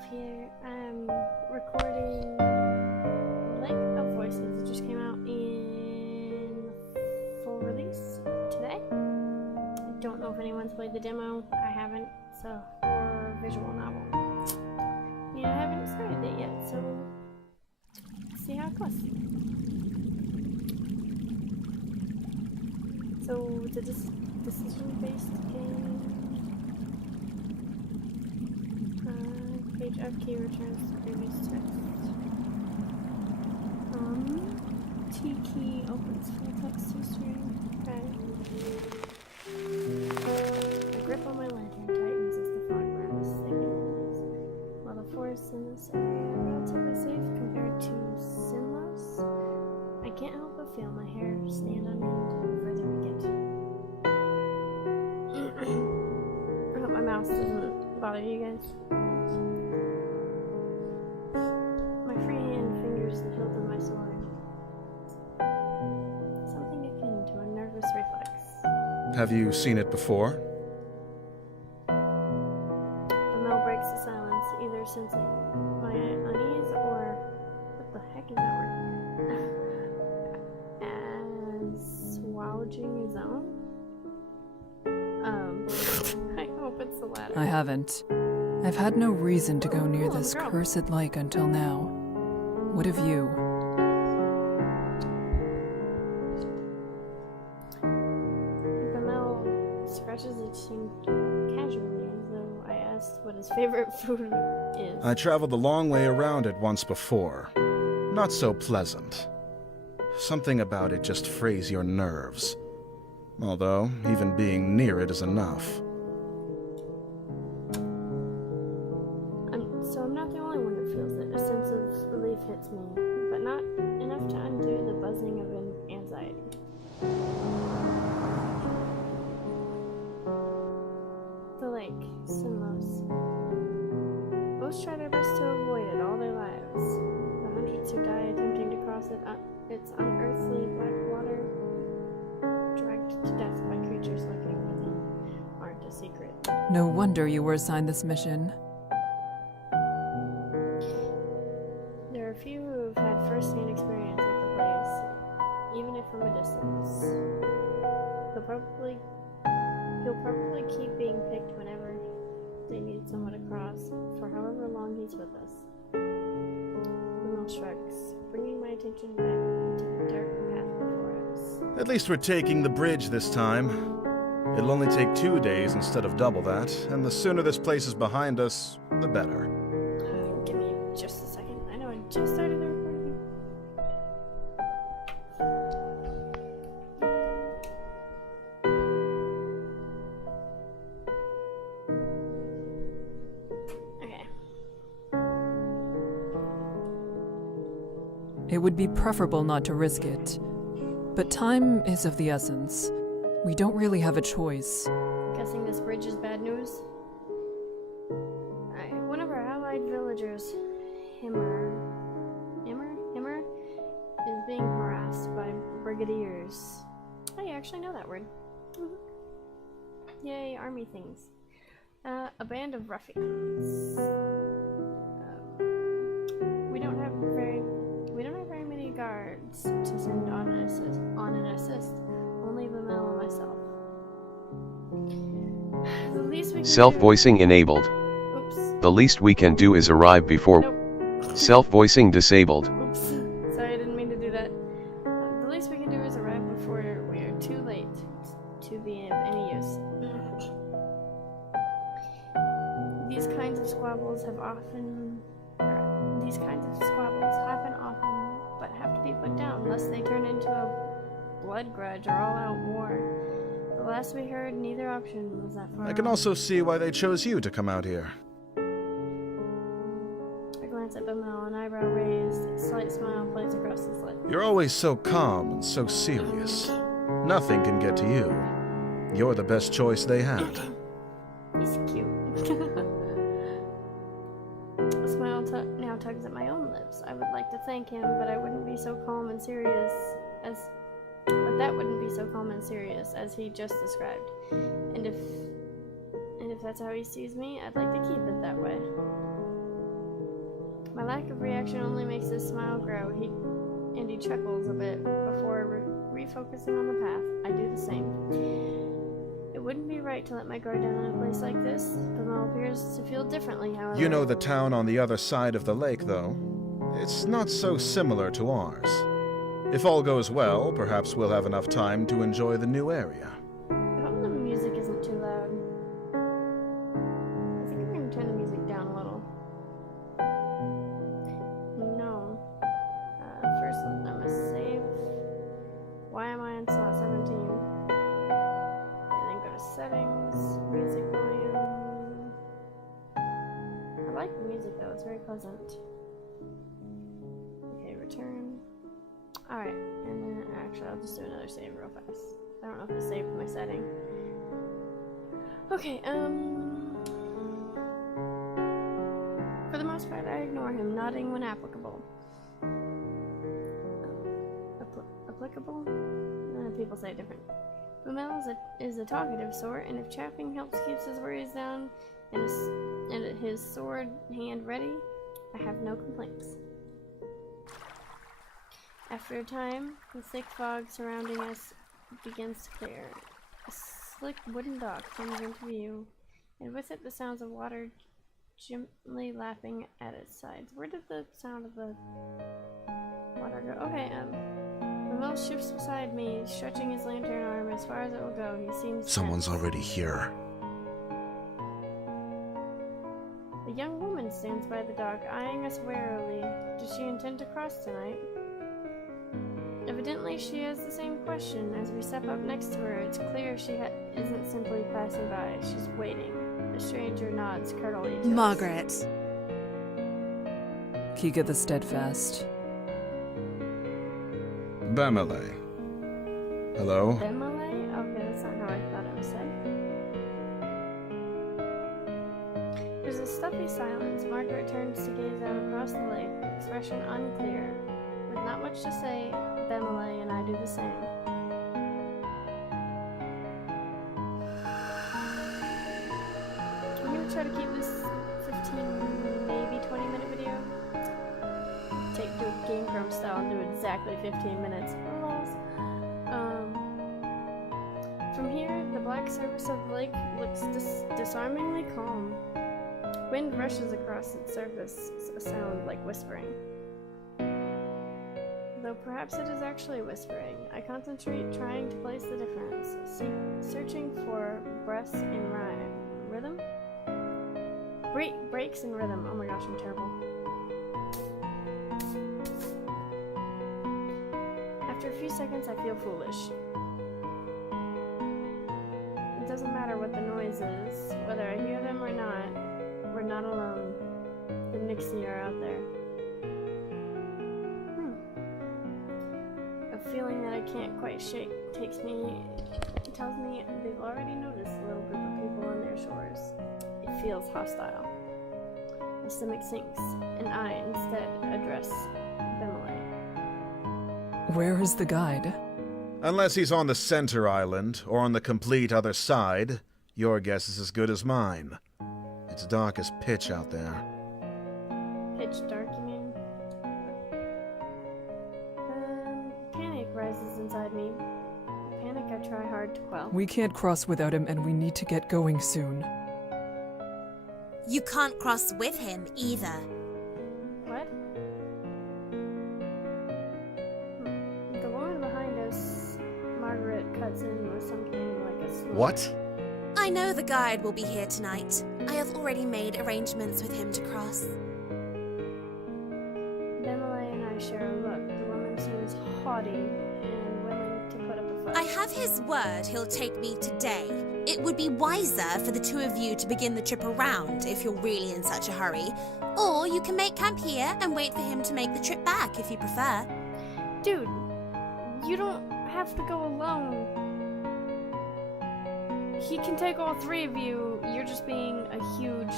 Wolf here. I'm recording Lake of Voices. It just came out in full release today. I don't know if anyone's played the demo. I haven't, so, or visual novel. Yeah, I haven't started it yet, so let's see how it goes. So it's a decision-based game. Page up key returns to previous text. T key opens full text history. Okay. The grip on my lantern tightens as the fog around us thickens. While the forests in this area are relatively safe compared to Sinlos, I can't help but feel my hair stand on end the further we get. I hope my mouse doesn't bother you guys. My free hand fingers the hilt of my sword. Something akin to a nervous reflex. Have you seen it before? The mill breaks the silence, either sensing my unease or what the heck is that word? Assuaging his own? I hope it's the latter. I haven't. I've had no reason to go near this cursed lake until now. What of you? Gamel scratches its chin casually as though I asked what his favorite food is. I traveled the long way around it once before. Not so pleasant. Something about it just frays your nerves. Although, even being near it is enough. So I'm not the only one that feels it. A sense of relief hits me, but not enough to undo the buzzing of anxiety. The lake, Sinlos. Most try their best to avoid it all their lives. The hundreds who die attempting to cross it, its unearthly black water, dragged to death by creatures lurking within, aren't a secret. No wonder you were assigned this mission. There are few who have had first-hand experience with the place, even if from a distance. He'll probably keep being picked whenever they need someone to cross, for however long he's with us. Emil shrugs, bringing my attention back to the dark path before us. At least we're taking the bridge this time. It'll only take 2 days instead of double that, and the sooner this place is behind us, the better. Give me just a second. I know I just started the recording. Okay. It would be preferable not to risk it. But time is of the essence. We don't really have a choice. Guessing this bridge is bad news? One of our allied villagers, Himmer, is being harassed by brigadiers. Oh, you actually know that word. Yay, army things. A band of ruffians. We don't have very many guards to send on an assist. Only Bamel and myself. The least we can Self-voicing enabled. Oops. The least we can do is arrive before. Nope. Self-voicing disabled. Oops. Sorry, I didn't mean to do that. The least we can do is arrive before we are too late to be of any use. These kinds of squabbles happen often, but have to be put down, lest they turn into a blood grudge or all-out war. The last we heard, neither option was that far I can off. also see why they chose you to come out here. I glance at Bamel, an eyebrow raised, a slight smile plays across his lips. You're always so calm and so serious. Nothing can get to you. You're the best choice they had. He's cute. A smile now tugs at my own lips. I would like to thank him, but I wouldn't be so calm and serious as... But that wouldn't be so calm and serious as he just described. And if that's how he sees me, I'd like to keep it that way. My lack of reaction only makes his smile grow. He chuckles a bit before refocusing on the path. I do the same. It wouldn't be right to let my guard down in a place like this. Bimel appears to feel differently, however. You know the town on the other side of the lake, though. It's not so similar to ours. If all goes well, perhaps we'll have enough time to enjoy the new area. I hope the music isn't too loud. I think I'm going to turn the music down a little. No. First, I'm going to save. Why am I on slot 17? And then go to settings, music volume. I like the music though, it's very pleasant. Okay, return. Alright, and then actually I'll just do another save real fast. I don't know if it saved my setting. Okay, for the most part I ignore him, nodding when applicable. Applicable? People say it different. Bimel is a talkative sort, and if chaffing helps keeps his worries down and his sword hand ready, I have no complaints. After a time, the thick fog surrounding us begins to clear. A slick wooden dock comes into view, and with it the sounds of water gently lapping at its sides. Where did the sound of the water go? Okay, Bimel shifts beside me, stretching his lantern arm as far as it will go. He seems Someone's tense. already here. A young woman stands by the dock, eyeing us warily. Does she intend to cross tonight? Evidently, she has the same question. As we step up next to her, it's clear she isn't simply passing by. She's waiting. The stranger nods curdily to Margaret. us. Kiga the Steadfast. Bemele. Hello? Bemele? Okay, that's not how I thought it was said. There's a stuffy silence. Margaret turns to gaze out across the lake, expression unclear. With not much to say, Bemele and I do the same. I'm gonna try to keep this 15, maybe 20-minute video. Do it Game Grump style and do exactly 15 minutes. From here, the black surface of the lake looks disarmingly calm. Wind rushes across its surface, a sound like whispering. Though perhaps it is actually whispering, I concentrate trying to place the difference, searching for breaths in rhythm? Breaks in rhythm. Oh my gosh, I'm terrible. After a few seconds, I feel foolish. It doesn't matter what the noise is, whether I hear them or not. We're not alone. The Nixie are out there. A feeling that I can't quite shake tells me they've already noticed a little group of people on their shores. It feels hostile. My stomach sinks, and I instead address Bemele. Where is the guide? Unless he's on the center island, or on the complete other side, your guess is as good as mine. It's dark as pitch out there. Pitch dark, you mean? Panic rises inside me. Panic I try hard to quell. We can't cross without him, and we need to get going soon. You can't cross with him either. What? The woman behind us, Margaret, cuts in with something like a slow. What? I know the guide will be here tonight. I have already made arrangements with him to cross. Bemele and I share a look. The woman seems haughty and willing to put up a fight. I have his word he'll take me today. It would be wiser for the two of you to begin the trip around if you're really in such a hurry. Or you can make camp here and wait for him to make the trip back if you prefer. Dude, you don't have to go alone. He can take all three of you. You're just being a huge...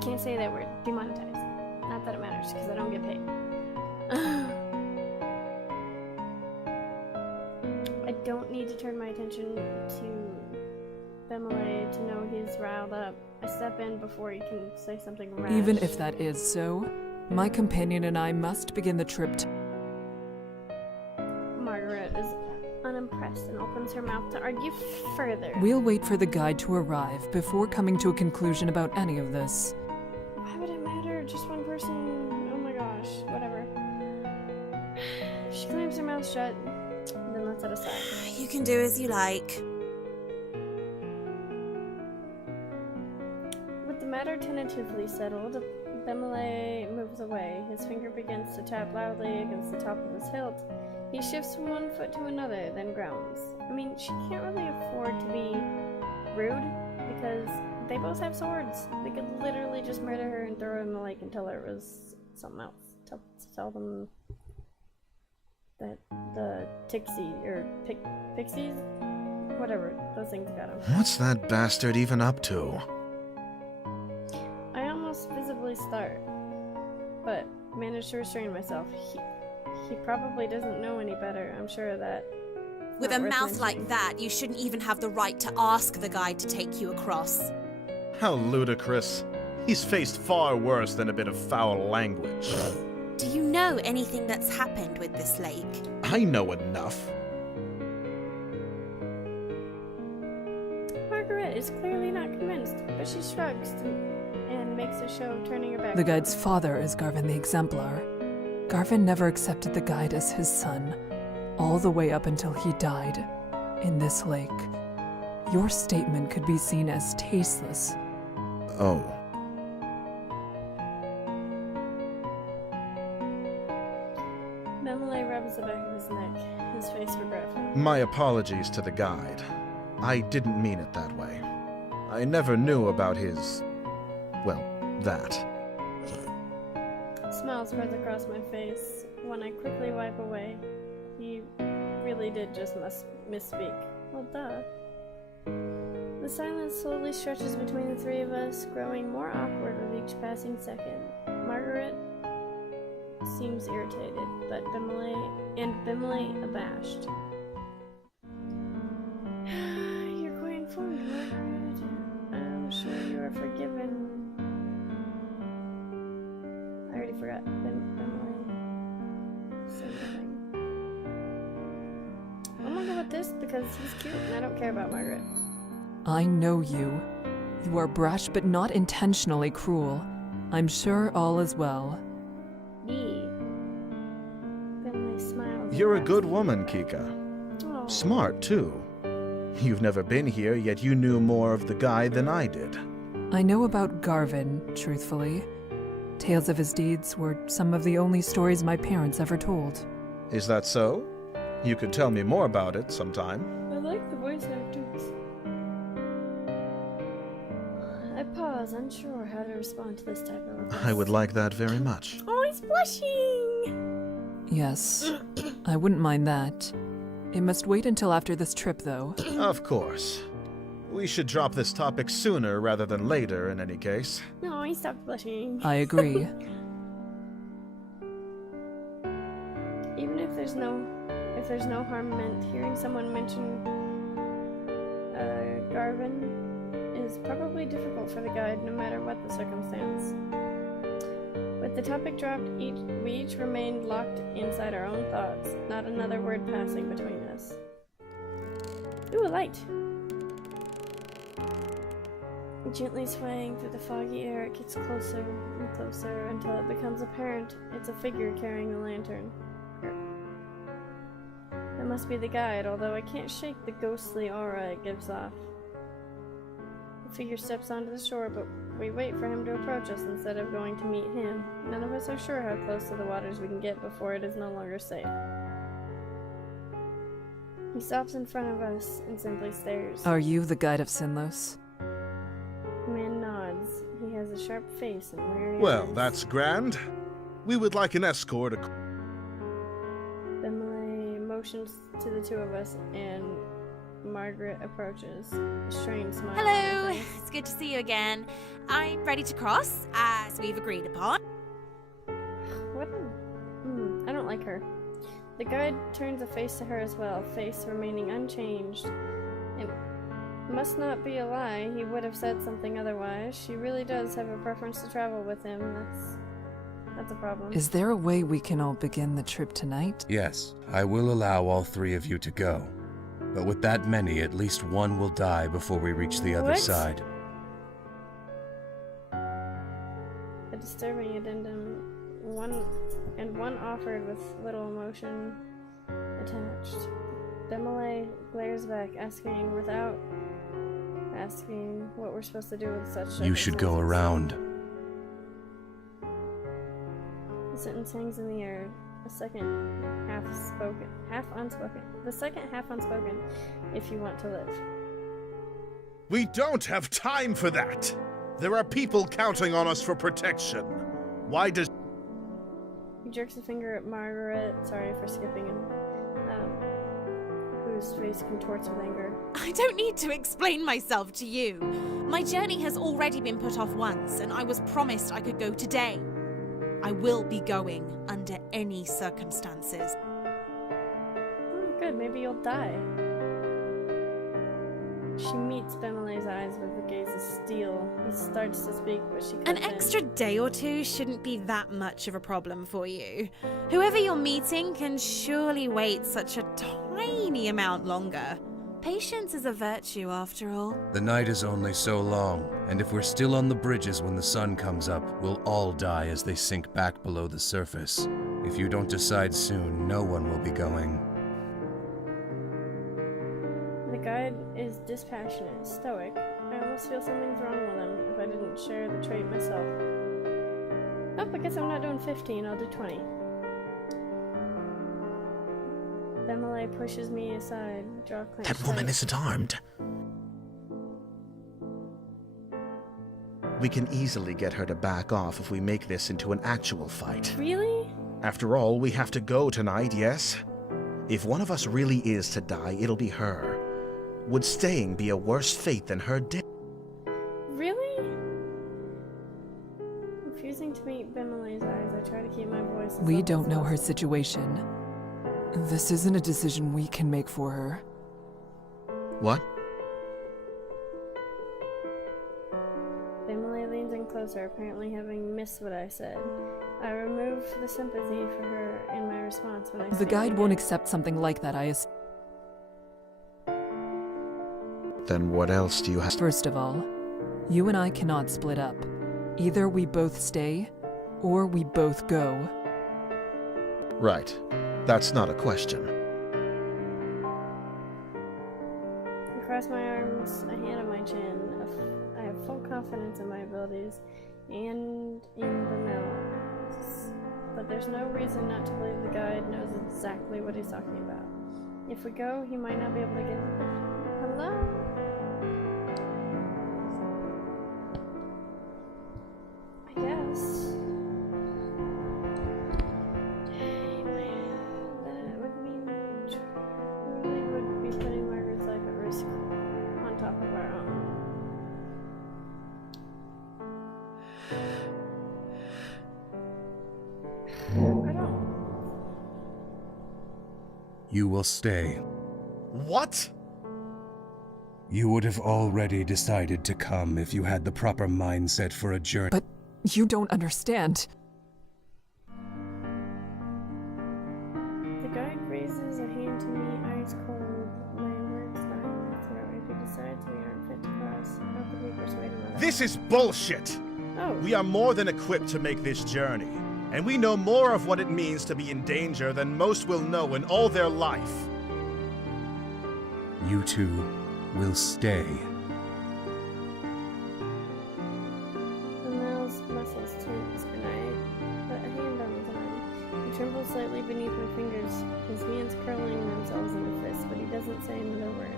Can't say that word. Demonetized. Not that it matters, because I don't get paid. I don't need to turn my attention to Bemele to know he's riled up. I step in before you can say something rash. Even if that is so, my companion and I must begin the trip Margaret is unimpressed and opens her mouth to argue further. We'll wait for the guide to arrive before coming to a conclusion about any of this. Why would it matter? Just one person. Oh my gosh. Whatever. She clams her mouth shut, then lets it aside. You can do as you like. With the matter tentatively settled, Bemele moves away. His finger begins to tap loudly against the top of his hilt. He shifts from one foot to another, then groans. I mean, she can't really afford to be rude, because they both have swords. They could literally just murder her and throw her in the lake and tell her it was something else. Tell them that the pixies, whatever, those things got him. What's that bastard even up to? I almost visibly start, but manage to restrain myself. He probably doesn't know any better, I'm sure of that. With a mouth like that, you shouldn't even have the right to ask the guide to take you across. How ludicrous. He's faced far worse than a bit of foul language. Do you know anything that's happened with this lake? I know enough. Margaret is clearly not convinced, but she shrugs and makes a show of turning her back. The guide's father is Garvin the Exemplar. Garvin never accepted the guide as his son, all the way up until he died in this lake. Your statement could be seen as tasteless. Oh. Bemele rubs the back of his neck, his face regretful. My apologies to the guide. I didn't mean it that way. I never knew about his... well, that. A smile spreads across my face when I quickly wipe away. He really did just misspeak. Well, duh. The silence slowly stretches between the three of us, growing more awkward with each passing second. Margaret seems irritated, but Bemele abashed. You're quite informed, Margaret. I'm sure you are forgiven. I already forgot. Bemele said nothing. I'm gonna go with this because he's cute and I don't care about Margaret. I know you. You are brash but not intentionally cruel. I'm sure all is well. Bemele smiles. You're a good woman, Kika. Oh. Smart, too. You've never been here, yet you knew more of the guide than I did. I know about Garvin, truthfully. Tales of his deeds were some of the only stories my parents ever told. Is that so? You could tell me more about it sometime. I like the voice actors. I pause, unsure how to respond to this type of request. I would like that very much. Oh, he's blushing! Yes, I wouldn't mind that. It must wait until after this trip, though. Of course. We should drop this topic sooner rather than later, in any case. No, he stopped blushing. I agree. Even if there's no harm meant, hearing someone mention Garvin is probably difficult for the guide, no matter what the circumstance. With the topic dropped, we each remained locked inside our own thoughts, not another word passing between us. Ooh, a light! Gently swaying through the foggy air, it gets closer and closer until it becomes apparent it's a figure carrying the lantern. That must be the guide, although I can't shake the ghostly aura it gives off. The figure steps onto the shore, but we wait for him to approach us instead of going to meet him. None of us are sure how close to the waters we can get before it is no longer safe. He stops in front of us and simply stares. Are you the guide of Sinlos? The man nods. He has a sharp face and weary Well, eyes. that's grand. We would like an escort. Bemele motions to the two of us, and Margaret approaches. A strange smile. on her Hello, face. it's good to see you again. I'm ready to cross, as we've agreed upon. What? I don't like her. The guide turns a face to her as well, face remaining unchanged. And Must not be a lie. He would have said something otherwise. She really does have a preference to travel with him. That's a problem. Is there a way we can all begin the trip tonight? Yes, I will allow all 3 of you to go. But with that many, at least one will die before we reach the other What? side. A disturbing addendum. One offered with little emotion attached. Demolay glares back, asking what we're supposed to do with such. You should go around. The sentence hangs in the air. The second half unspoken. If you want to live. We don't have time for that! There are people counting on us for protection. Why does... He jerks a finger at Margaret. Sorry for skipping him. Whose face contorts with anger. I don't need to explain myself to you. My journey has already been put off once, and I was promised I could go today. I will be going under any circumstances. Oh, good. Maybe you'll die. She meets Bemelay's eyes with the gaze of steel. He starts to speak, but she cuts An in. extra day or 2 shouldn't be that much of a problem for you. Whoever you're meeting can surely wait such a tiny amount longer. Patience is a virtue, after all. The night is only so long, and if we're still on the bridges when the sun comes up, we'll all die as they sink back below the surface. If you don't decide soon, no one will be going. The guide is dispassionate, stoic. I almost feel something's wrong with him if I didn't share the trait myself. Oh, I guess I'm not doing 15, I'll do 20. Bemelay pushes me aside, jaw clenched. That woman tight. isn't armed. We can easily get her to back off if we make this into an actual fight. Really? After all, we have to go tonight, yes? If one of us really is to die, it'll be her. Would staying be a worse fate than her death? Really? Refusing to meet Bemelay's eyes, I try to keep my voice as We low don't as know her possible. situation. This isn't a decision we can make for her. What? Bemelay leans in closer, apparently having missed what I said. I remove the sympathy for her in my response when I The say guide it won't again. accept something like that, Then what else do you have? First of all, you and I cannot split up. Either we both stay, or we both go. Right. That's not a question. I cross my arms, a hand on my chin. I have full confidence in my abilities and in the mill. But there's no reason not to believe the guide knows exactly what he's talking about. If we go, he might not be able to get... Hello? I guess. Dang, man. That would mean we really would be putting Margaret's life at risk on top of our own. I don't... You will stay. What? You would have already decided to come if you had the proper mindset for a journey. But you don't understand. The guide raises a hand to me, eyes cold, my words dying in my throat. If he decides we aren't fit to cross, how could we persuade him otherwise? This is bullshit! Oh, We are more than equipped to make this journey, and we know more of what it means to be in danger than most will know in all their life. You two will stay. the male's muscles tense, and I put a hand on his arm. He trembles slightly beneath my fingers, his hands curling themselves into fists, but he doesn't say another word.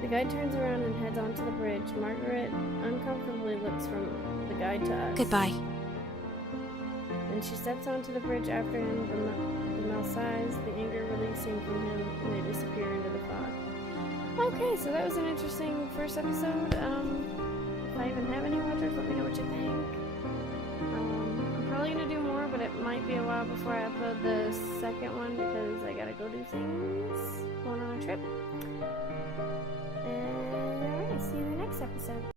The guide turns around and heads onto the bridge. Margaret uncomfortably looks from the guide to us. Goodbye. And she steps onto the bridge after him. The male sighs, the anger releasing from him, and they disappear into the fog. Okay, so that was an interesting first episode. If I even have any watchers, let me know what you think. I'm probably gonna do more, but it might be a while before I upload the second one because I gotta go do things. Going on a trip. And next episode.